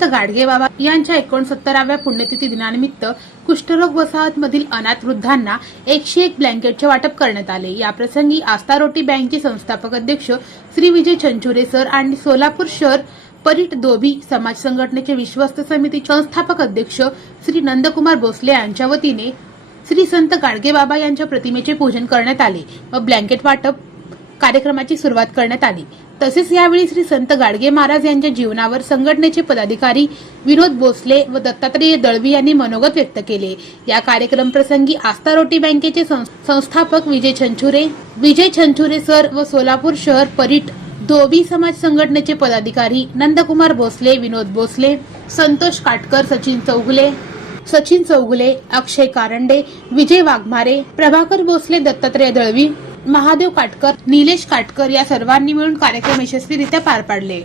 संत गाडगे बाबा यांच्या 69व्या पुण्यतिथी दिनानिमित्त कुष्ठरोग वसाहतमधील अनाथ वृद्धांना 101 ब्लँकेटचे वाटप करण्यात आले। या प्रसंगी आस्था रोटी बँकचे संस्थापक अध्यक्ष श्री विजय छंचुरे सर आणि सोलापूर शहर परिट दोभी समाज संघटनेचे विश्वस्त समिती संस्थापक अध्यक्ष श्री नंदकुमार भोसले यांच्या वतीने श्री संत गाडगे बाबा यांच्या प्रतिमेचे पूजन करण्यात आले व ब्लँकेट वाटप कार्यक्रमाची सुरुवात करण्यात आली। तसेच यावेळी श्री संत गाडगे महाराज यांच्या जीवनावर संघटनेचे पदाधिकारी विनोद भोसले व दत्तात्रय दळवी यांनी मनोगत व्यक्त केले। या कार्यक्रम प्रसंगी आस्था रोटी बँकेचे संस्थापक विजय छंचुरे सर व सोलापूर शहर परिट दोभी समाज संघटनेचे पदाधिकारी नंदकुमार भोसले, विनोद भोसले, संतोष काटकर, सचिन चौगुले, अक्षय कारंडे, विजय वाघमारे, प्रभाकर भोसले, दत्तात्रय दळवी, महादेव काटकर, निलेश काटकर या सर्वांनी मिळून कार्यक्रम यशस्वीरित्या पार पाडले।